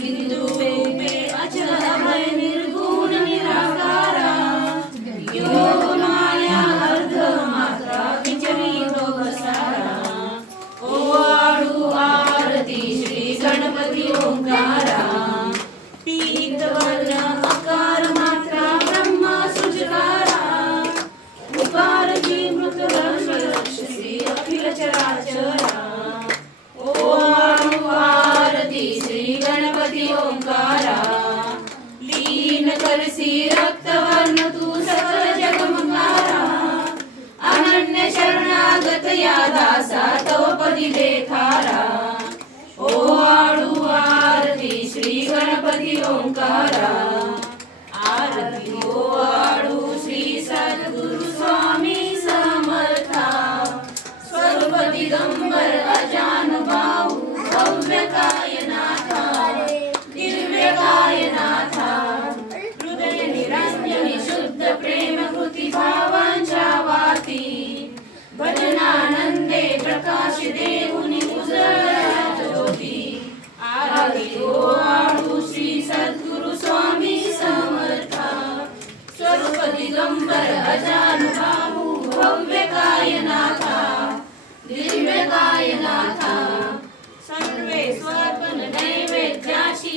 Bindu Bindu. Omkara आरती ओ श्री सद्गुरु स्वामी समर्था. स्वरूप दिगंबर अजानुभाऊ भव्य कायनाथा दिव्य हृदय निरंजनी शुद्ध प्रेम कृती भावांच्या वाती. भजनानंदे प्रकाश देऊनी उजळल्या ज्योती. आरती ओ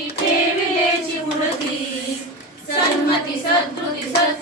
ठेविलेची मूर्ती. सन्मती सद्गुती सत्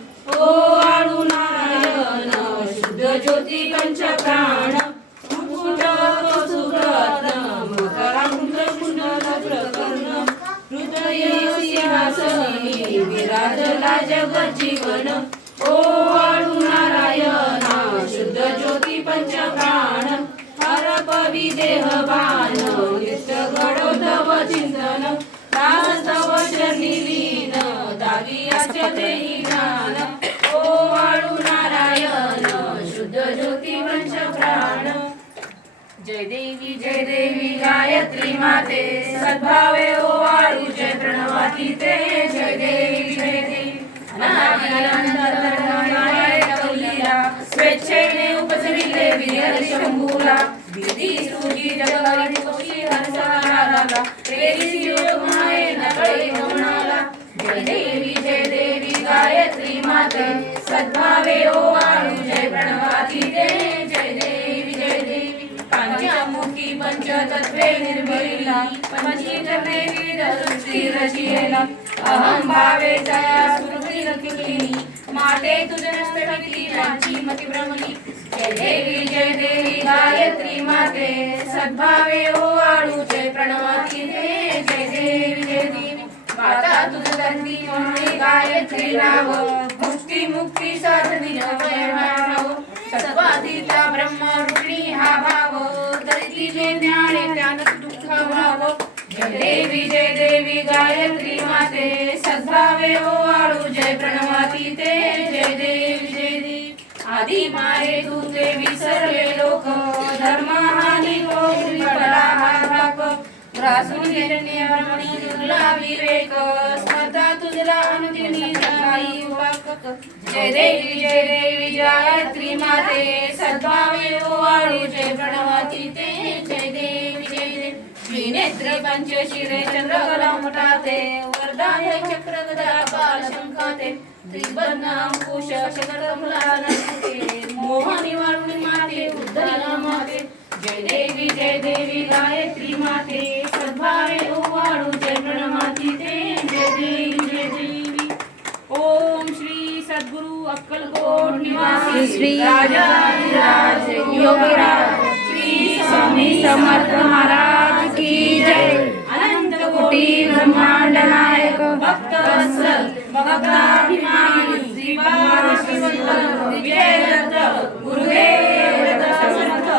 सिंहासनी विराजला जग जीवन. ओ वाळू नारायणा शुद्ध ज्योती पंच प्राण. हर पवी देह बाण नित्य घडो चिंतन. दासव तव चरणी लीन दावी आच्या देही ज्ञान ओ वाळू नारायण शुद्ध ज्योती पंच प्राण. जय देवी जय देवी गायत्री माते. सद्भावे ओ प्रणवाती जय देवी जय देवी अनादि स्वेच्छेने उपजविले विरल शंभूला. विधी जगवारी कोशी नकळे जय देवी जय देवी गायत्री माते. सद्भावे ओ वाळू जय प्रणवाती ते जय देवी जय देवी पंचमुखी पंचतत्वे निर्मिला पंचीकरणे विविध सृष्टी रचिला अहम भावे तया स्मृती रखिली माते तुझ नाची माझी मती भ्रमली जय देवी जय देवी गायत्री माते सद्भावे हो ओ आळू जय प्रणवाती ते जय देवी जय देवी. माता तुझ धरती म्हणून गायत्री नाव मुक्ती मुक्ती साधनी. देवी जय देवी गायत्री माते सद्भावे ओ आळू जय प्रणवाती ते जय देवी जय देवी. आधी मारे तुझे विसरले लोक धर्म हानी पडा हा भाक ग्रासून गेले रमणी दुर्ला विवेक स्पर्धा तुझला अनुदिनी झालाई वाक जय देवी जय देवी जयत्री माते सद्भावे हो वाळू जय प्रणवाती ते जय देवी. श्रीनेत्री पंचशिरे चंद्रकला मुठाते वरदाय चक्र गदा बाल शंखाते त्रिबंध अंकुश शकर मुलानते मोहनी वारुणी माते उद्धरा माते. जय देवी जय देवी गायत्री माते. सद्भावे वाळू जय प्रणमाती ते जय देवी जय देवी. ओम श्री सद्गुरु अक्कलकोट निवासी. श्री राजाधिराज योगीराज. श्री स्वामी समर्थ महाराज. की जय। अनंत कोटी ब्रह्मांड नायक। भक्त वत्सल भक्ताभिमानी श्रीपाद शिवंत विजय दत्त गुरुदेव दत्त समर्थ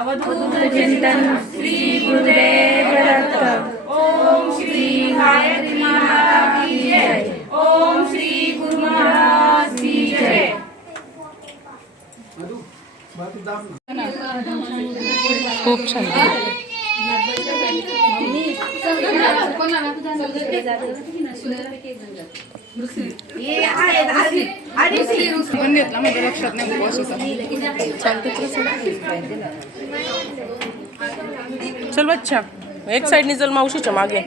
अवधूत चिंतन श्री गुरुदेव दत्त। ओम श्री गायत्री माता की जय। ओम श्री गुरु महाराज की जय। खूप छान. पण घेतला माझ्या लक्षात नाही उपवास होता चालते चल बच्चा एक साईडनी चल मावशीच्या मागे